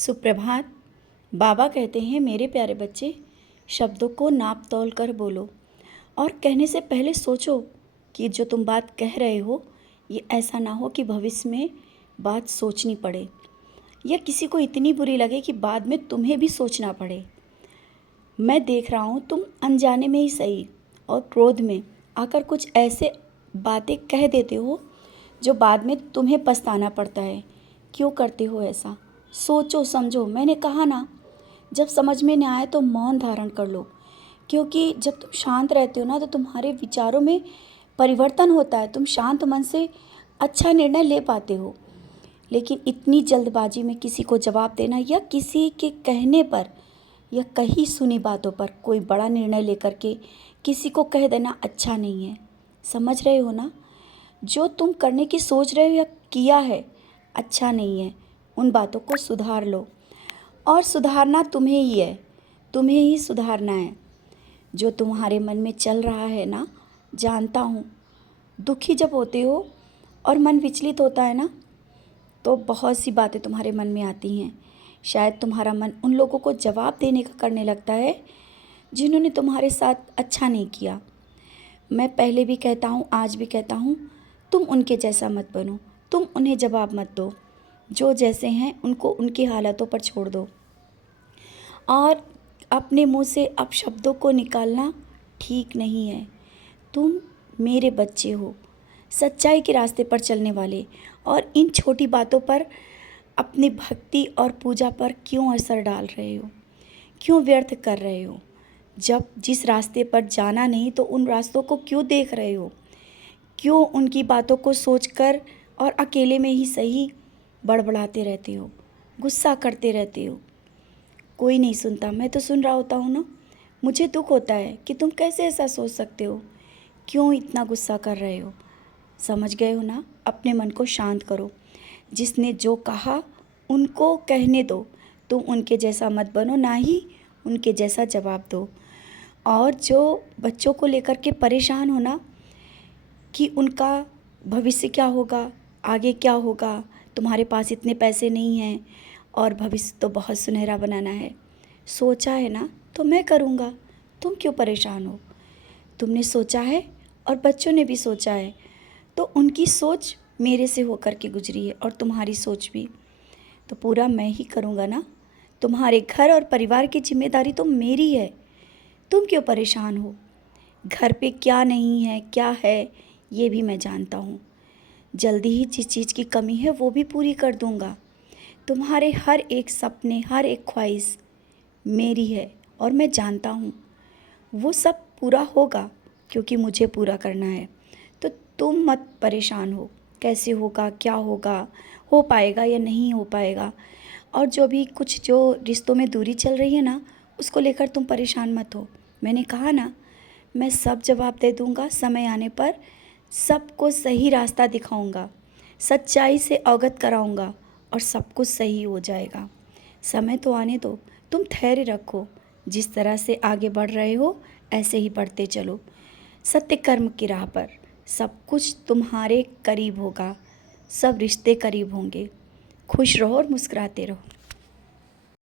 सुप्रभात। बाबा कहते हैं, मेरे प्यारे बच्चे, शब्दों को नाप तौल कर बोलो और कहने से पहले सोचो कि जो तुम बात कह रहे हो ये ऐसा ना हो कि भविष्य में बात सोचनी पड़े या किसी को इतनी बुरी लगे कि बाद में तुम्हें भी सोचना पड़े। मैं देख रहा हूँ तुम अनजाने में ही सही और क्रोध में आकर कुछ ऐसे बातें कह देते हो जो बाद में तुम्हें पछताना पड़ता है। क्यों करते हो ऐसा? सोचो समझो। मैंने कहा ना, जब समझ में न आए तो मौन धारण कर लो, क्योंकि जब तुम शांत रहते हो ना तो तुम्हारे विचारों में परिवर्तन होता है। तुम शांत मन से अच्छा निर्णय ले पाते हो। लेकिन इतनी जल्दबाजी में किसी को जवाब देना या किसी के कहने पर या कही सुनी बातों पर कोई बड़ा निर्णय लेकर के किसी को कह देना अच्छा नहीं है। समझ रहे हो ना? जो तुम करने की सोच रहे हो या किया है अच्छा नहीं है। उन बातों को सुधार लो और सुधारना तुम्हें ही है, तुम्हें ही सुधारना है। जो तुम्हारे मन में चल रहा है ना, जानता हूँ। दुखी जब होते हो और मन विचलित होता है ना, तो बहुत सी बातें तुम्हारे मन में आती हैं। शायद तुम्हारा मन उन लोगों को जवाब देने का करने लगता है जिन्होंने तुम्हारे साथ अच्छा नहीं किया। मैं पहले भी कहता हूँ, आज भी कहता हूँ, तुम उनके जैसा मत बनो। तुम उन्हें जवाब मत दो। जो जैसे हैं उनको उनकी हालातों पर छोड़ दो और अपने मुंह से अपशब्दों को निकालना ठीक नहीं है। तुम मेरे बच्चे हो, सच्चाई के रास्ते पर चलने वाले, और इन छोटी बातों पर अपनी भक्ति और पूजा पर क्यों असर डाल रहे हो? क्यों व्यर्थ कर रहे हो? जब जिस रास्ते पर जाना नहीं तो उन रास्तों को क्यों देख रहे हो? क्यों उनकी बातों को सोचकर और अकेले में ही सही बड़बड़ाते रहते हो, गुस्सा करते रहते हो? कोई नहीं सुनता, मैं तो सुन रहा होता हूँ ना। मुझे दुख होता है कि तुम कैसे ऐसा सोच सकते हो। क्यों इतना गुस्सा कर रहे हो? समझ गए हो ना? अपने मन को शांत करो। जिसने जो कहा उनको कहने दो। तुम उनके जैसा मत बनो, ना ही उनके जैसा जवाब दो। और जो बच्चों को लेकर के परेशान हो ना कि उनका भविष्य क्या होगा, आगे क्या होगा, तुम्हारे पास इतने पैसे नहीं हैं और भविष्य तो बहुत सुनहरा बनाना है, सोचा है ना तो मैं करूँगा। तुम क्यों परेशान हो? तुमने सोचा है और बच्चों ने भी सोचा है, तो उनकी सोच मेरे से होकर के गुजरी है और तुम्हारी सोच भी तो पूरा मैं ही करूँगा ना। तुम्हारे घर और परिवार की जिम्मेदारी तो मेरी है। तुम क्यों परेशान हो? घर पे क्या नहीं है, क्या है, ये भी मैं जानता हूँ। जल्दी ही जिस चीज़ की कमी है वो भी पूरी कर दूँगा। तुम्हारे हर एक सपने, हर एक ख्वाहिश मेरी है और मैं जानता हूँ वो सब पूरा होगा, क्योंकि मुझे पूरा करना है। तो तुम मत परेशान हो, कैसे होगा, क्या होगा, हो पाएगा या नहीं हो पाएगा। और जो भी कुछ जो रिश्तों में दूरी चल रही है ना, उसको लेकर तुम परेशान मत हो। मैंने कहा ना, मैं सब जवाब दे दूँगा। समय आने पर सबको सही रास्ता दिखाऊँगा, सच्चाई से अवगत कराऊँगा और सब कुछ सही हो जाएगा। समय तो आने दो, तुम धैर्य रखो। जिस तरह से आगे बढ़ रहे हो ऐसे ही बढ़ते चलो। सत्य कर्म की राह पर सब कुछ तुम्हारे करीब होगा, सब रिश्ते करीब होंगे। खुश रहो और मुस्कुराते रहो।